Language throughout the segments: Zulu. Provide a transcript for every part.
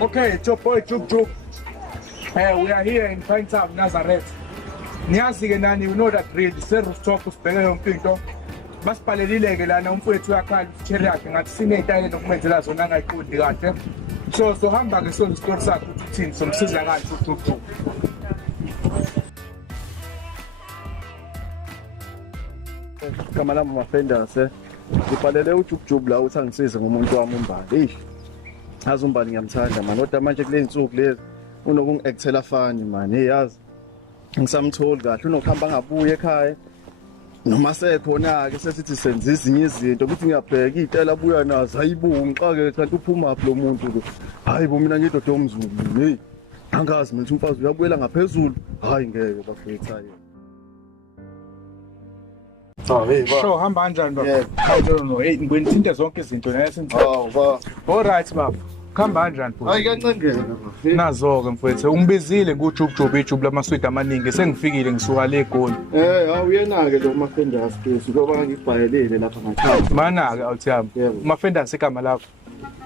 Okay, it's your boy Juk Juk. We are here in Pine Town, Nazareth. Niyazi-ke nani, you know that real se-rooftop usibheke yonke into. Basibhalelile-ke lana umfowethu uyakhala i-chair yakhe ngathi siney'tayela nokumenzela zona angayiqondi kahle. So hamba-ke sonke isitori sakhe ukuthi uthini, somsiza kahle uJuk Juk. Igama lami Mafenders ngibhalele uJuk Juk la uthi angisize ngomuntu wami uMbali. Yazi uMbali ngiyamthanda man, kodwa manje kule insuku lezi unokungi-actela fani man. Yazi ngisamtholi kahle, unokuhamba ngabuye ekhaya noma sekhona-ke sesithi senza ezinye izinto ukuthi ngiyabheka iy'tayela abuya nazo. Hayibo ngixake kanti uphumaphi lo muntu lo? Hayibo mina ngiyidoda yomZulu, heyi angazi mina ukuthi umfazi uyabuyela ngaphezulu. Hayi ngeke bafethu hayi. Sho hamba kanjani baba? I don't know. Hey ngikwenza zonke izinto naye senza. Ba. All right baba. Khamba kanjani baba? Hayi kancengela baba. Nazo-ke mfowethu ungibizile nguJuk Juk ijubu lamaswidi amaningi sengifikile ngisuka le eGoli. Awuyena-ke lo Mafenders case ngoba ngibhalelile lapha ngakhaya. Mana-ke awuthiyami. Mafenders igama lakho.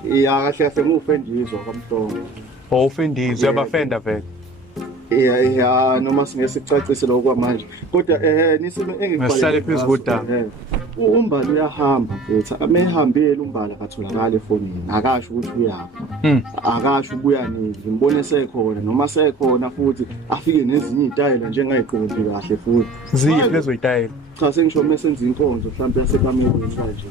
Ya kahle kahle ngufendizwa kaMhlongo. Ufendizwe uyabafenda vele. Ya noma singesicacise lokho kwamanje. Kodwa nisime engibhalele. Ngihlale phezu kodaba. uMbali uyahamba mfethu, amehambile uMbali akatholakala efonini, akasho ukuthi uyaphi, akasho ubuya nini. Ngimbone sekhona noma sekhona futhi afike nezinye izitayela njengayiqondi kahle futhi. Ziphi lezo izitayela? Cha sengisho mesenza inkonzo mhlawumbe yasekamelweni kanje.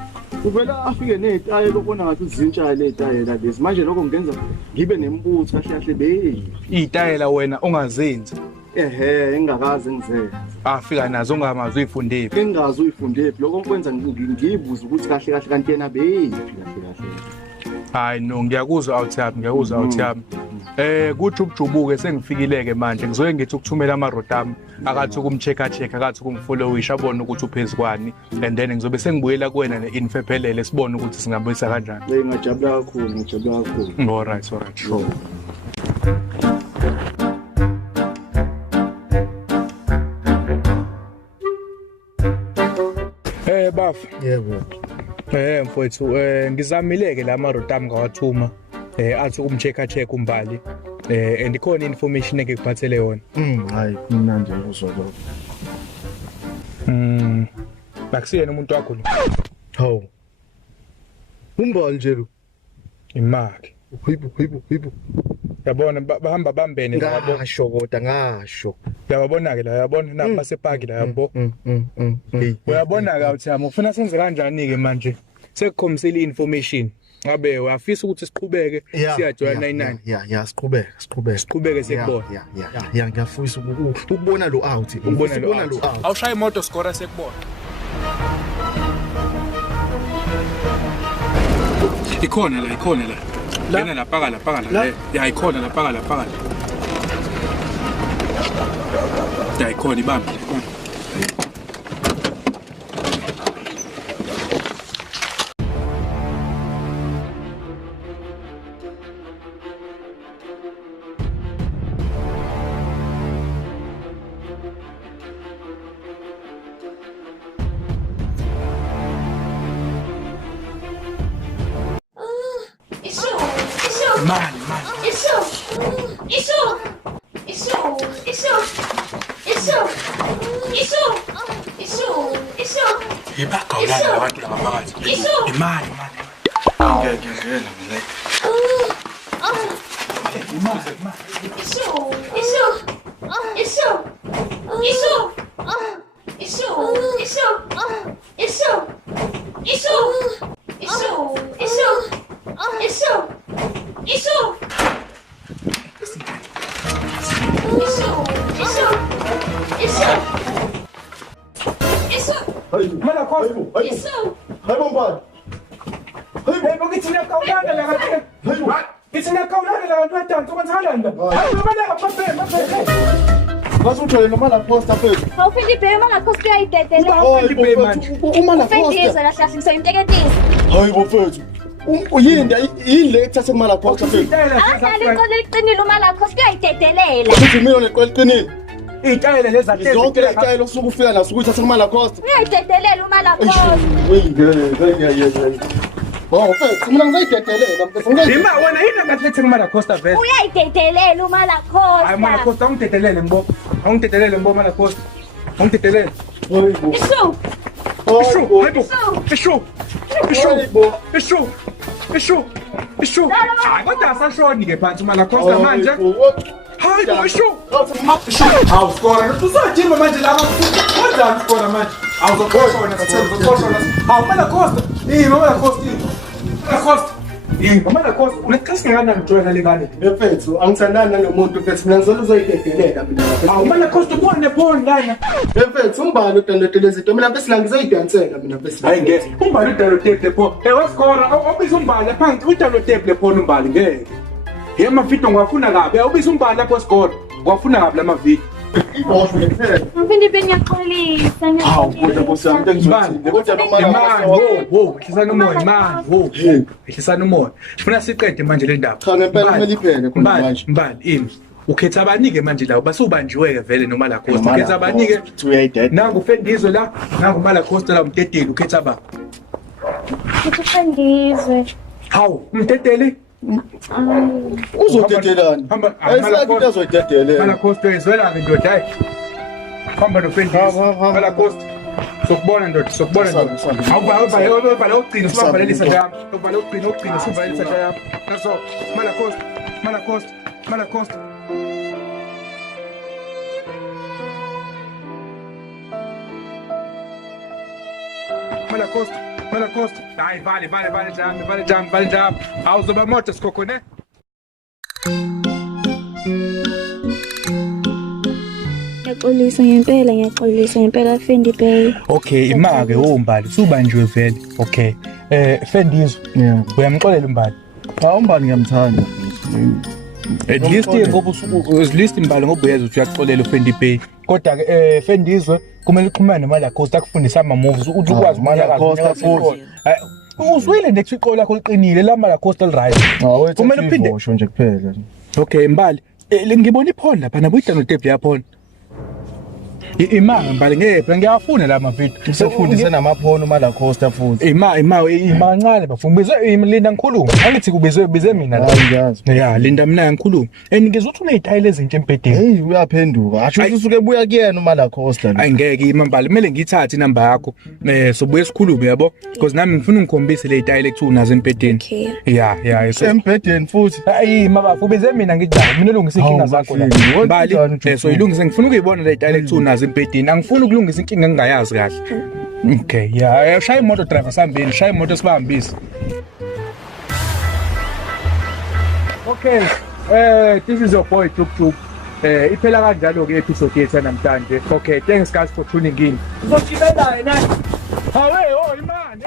Uvela afike nezitayela ubona ngathi uzintsha lezitayela lezi. Manje lokho ngenza ngibe nemibutho kahle kahle beyi. Izitayela wena ongazenzi. Engakaze ngizenze. Afika nazo ongamazi uyifundephi? Engazi uyifundephi. Lokho ngikwenza ngiyibuza ukuthi kahle kahle kanti yena beyiphi kahle. Hayi no ngiyakuzwa awuthami, ngiyakuzwa awuthami. KuJuk Juk sengifikile-ke manje ngizoke ngithi ukuthumela amarodami akathi ukumcheck akathi ukumfollowisha abone ukuthi uphezukwani, and then ngizobe sengibuyela kuwena ne-info ephelele sibone ukuthi singabuyisa kanjani. Ngijabula kakhulu. All right sure. Bafu. Yebo. Mfowethu ngizamile-ke la marodami ngawathuma athi ukumcheck uMbali and ikhona information engikuphathele yona. Hayi mina nje uzwa lokho. Akusiyena umuntu wakho lo. Hawu. uMbali nje lo. Imali. Hibo. Yabona bahamba bambene ngabo. Ngasho kodwa ngasho. Uyabona-ke la, uyabona nabo basepaki la yabo. Uyabona-ke awuthami ufuna senze kanjani-ke manje? Sekukhomisile information. Ngabe uyafisa ukuthi siqhubeke siyajoyina 99? Ya siqhubeke. Siqhubeke sekubona. Ya ngiyafisa ukubona lo out. Ukubona lo out. Awushaya imoto skora sekubona. Ikhona la. Lena lapaka la. Ya ikhona lapaka la. Ya ikhona ibamba. Mali. Yebaqawulana labantu laba phakathi. Imali. Ngiyangena mina. Malucost. Hayi Umbali. Hayi ngithina kawulana la kanti. Ngithina kawulana la kanti wadansa kwenzakala. Hayi bana mabhe. Wasuthola noMalucost afethu. Awufilipe Malucost uyayidedela. Awufilipe manje. uMalucost. Ufendizwe kahle kahle ngisoyimteketisa. Hayi bafethu. Yini le ethathe uMalucost afethu. Adlala iqolo liqinile uMalucost uyayidedelela. Uthi mina leqolo liqinile. Izitayela lezi athe zonke le izitayela osuke ufika naso ukuthi athe uMalucost. Uyayidedelela uMalucost. Ngeke Oh, mfethu mina ngizayidedelela mfethu. Ima wena yini ngathethe kuMalacosta vele. Uyayidedelela uMalacosta. Hayi Malacosta ungidedelele mbo. Ungidedelele mbo Malacosta. Ungidedelele. Hayibo. Isu. Ishu. Hayi kodwa asashoni ke phansi Malacosta manje. Hayibo ishu. Awuskora. Uzojima manje laba. Kodwa uskora manje. Awuzokoshona. Hawu Malacosta. Malacosta. Uneqhaza ngani ngijwayela lekane? Mfethu angithandani nalomuntu mfethu mina ngizolo uzoyidedelela mina. Hawu Malacosta ubone phone lana. Mfethu umbali udandatele izinto mina mfethu la ngizoyidansela mina mfethu. Hayi ngeke. Umbali udownload phone. Waskora obiza umbali phansi udownload phone umbali ngeke. Yema video ngwafuna kabi. Ubiza umbali lapho score. Ngwafuna kabi lama video. Mphinde bengiyaxolisa. Hawu kodwa Nkosi yami into engizothini kodwa Wo, hlisana umoya man. Wo, hlisana umoya. Sifuna siqede manje le ndaba. cha ngempela kumele iphele khona manje. Mbali imi. Ukhetha abanike manje lawo basubanjiwe vele noma la Costa. Ukhetha abanike. Uyayidede. Nangu Fendizwe la, nangu Malacosta la umteteli ukhetha ba. Ngizwe. Hawu, umteteli? Uzodedelana. Ayisaki into azoyidedelela. Malacosta izwela ke ndoda hayi. Hamba noFendizwe. Malacosta. Sokubona ndoda. Awubhala ugcina sibavalelisa njalo. Ubhala ugcina sibavalelisa njalo. Naso Malacosta. Malacosta. Hayi vale jam. Awuzoba moto sikoko ne? Ngiyaxolisa ngempela Fendi Bay. Okay, imake umbali subanjiwe vele. Okay. Fendizwe. Yeah. Uyamxolela umbali. Umbali ngiyamthanda. At least ngoba imbali ngoba uyeza uthi uyaxolela uFendi Bay. Kodwa ke Fendizwe kumele uxhumane noMalacosta akufundisa ama moves ukuthi ukwazi Malacosta futhi. Uzwile next iqolo lakho liqinile la Malacosta li-right. Kumele uphinde usho nje kuphela. Okay, mbali. Ngibona iphone lapha nabo i-download tape yaphone. Imanga mbali ngeke ngiyafuna la mavideo. Sefundise namaphono Malacosta futhi. Imancane bafuna linda ngikhuluma. Angithi bize mina la. Ngiyazi. Yeah, linda mina ngikhuluma. Ngizwe uthi unezitayile ezintsha empedeni. Hey, uyaphenduka. Asho usuke buya kuyena uMalacosta. Hayi ngeke imambali kumele ngithathe inamba yakho. Sobuye sikhulume yabo because nami ngifuna ungikhombise le zitayile ekuthu unazo empedeni. Yeah, so empedeni futhi. Hayi mabafu bize mina ngidala. Mina ulungisa inkinga zakho la. Mbali so ilungise ngifuna ukuyibona le zitayile ekuthu unazo empedeni. Angifuni ukulungisa inkinga engingayazi kahle. Okay, yeah, shaya imoto driver sambeni, shaya imoto sibahambise. Okay, this is your boy Tuk. Iphela kanjalo ke episode yethu namhlanje. Okay, thanks guys for tuning in. Uzogibela yena. Hawe, oh man.